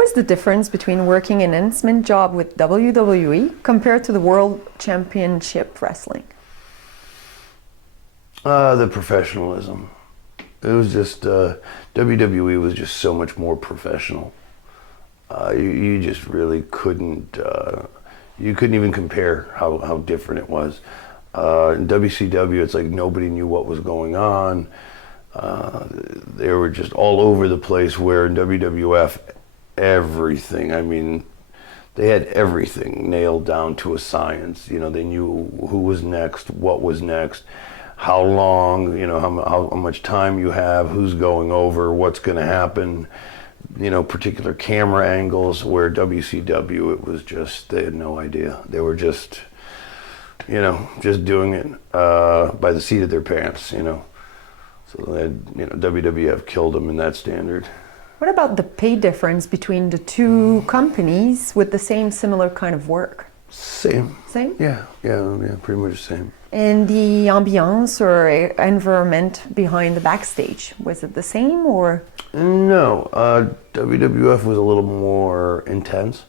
was the difference between working an enhancement job with WWE compared to the World Championship Wrestling? The professionalism. It was just, WWE was just so much more professional. You just really couldn't, you couldn't even compare how different it was. In WCW, it's like nobody knew what was going on. They were just all over the place, where in WWF, everything, I mean, they had everything nailed down to a science. You know, they knew who was next, what was next, how long, you know, how much time you have, who's going over, what's going to happen, you know, particular camera angles, where WCW, it was just, they had no idea. They were just, you know, just doing it by the seat of their pants, you know. So they had, you know, WWF killed them in that standard. What about the pay difference between the two companies with the same similar kind of work? Same. Same? Yeah, pretty much the same. And the ambiance or environment behind the backstage, was it the same or? No, WWF was a little more intense,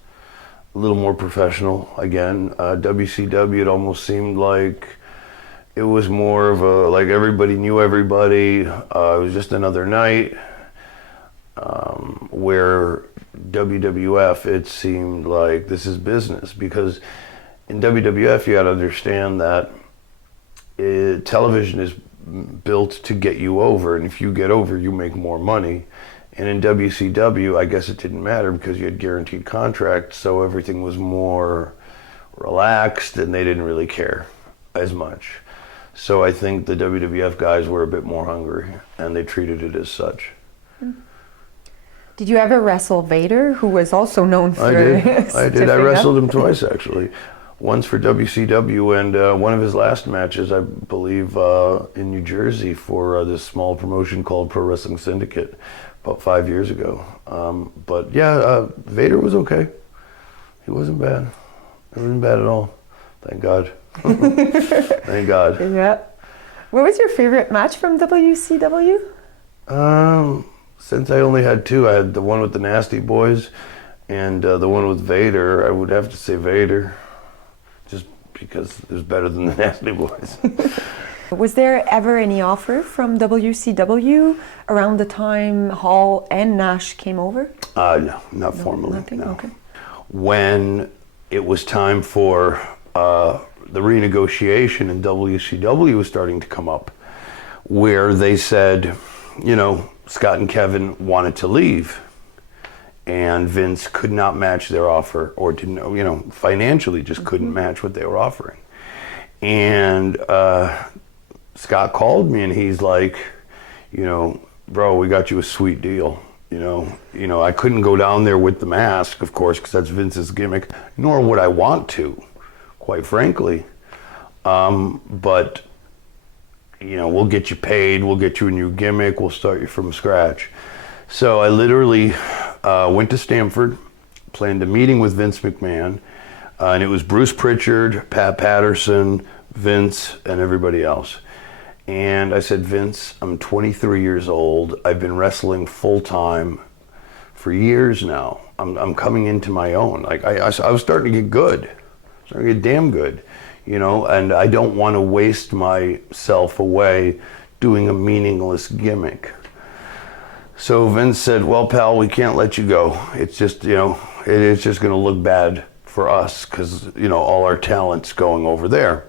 a little more professional. Again, WCW, it almost seemed like it was more of a, like everybody knew everybody. It was just another night. Where WWF, it seemed like this is business, because in WWF you got to understand that television is built to get you over, and if you get over, you make more money. And in WCW, I guess it didn't matter because you had guaranteed contracts, so everything was more relaxed and they didn't really care as much. So I think the WWF guys were a bit more hungry, and they treated it as such. Did you ever wrestle Vader, who was also known for I did. I wrestled him twice, actually. Once for WCW, and one of his last matches, I believe, in New Jersey for this small promotion called Pro Wrestling Syndicate about 5 years ago. But yeah, Vader was okay. He wasn't bad. He wasn't bad at all. Thank God. Thank God. Yeah. What was your favorite match from WCW? Since I only had two, I had the one with the Nasty Boys and the one with Vader. I would have to say Vader, just because it was better than the Nasty Boys. Was there ever any offer from WCW around the time Hall and Nash came over? No, not formally. Nothing? No. Okay. When it was time for the renegotiation, and WCW was starting to come up, where they said, you know, Scott and Kevin wanted to leave, and Vince could not match their offer, or didn't, you know, financially just couldn't match what they were offering. And Scott called me and he's like, you know, bro, we got you a sweet deal. You know, I couldn't go down there with the mask, of course, because that's Vince's gimmick, nor would I want to, quite frankly. But you know, we'll get you paid, we'll get you a new gimmick, we'll start you from scratch. So I literally went to Stamford, planned a meeting with Vince McMahon, and it was Bruce Pritchard, Pat Patterson, Vince, and everybody else. And I said, Vince, I'm 23 years old, I've been wrestling full-time for years now. I'm coming into my own. Like I was starting to get good, starting to get damn good. You know, and I don't want to waste myself away doing a meaningless gimmick. So Vince said, well, pal, we can't let you go. It's just, you know, it's just going to look bad for us because, you know, all our talent's going over there.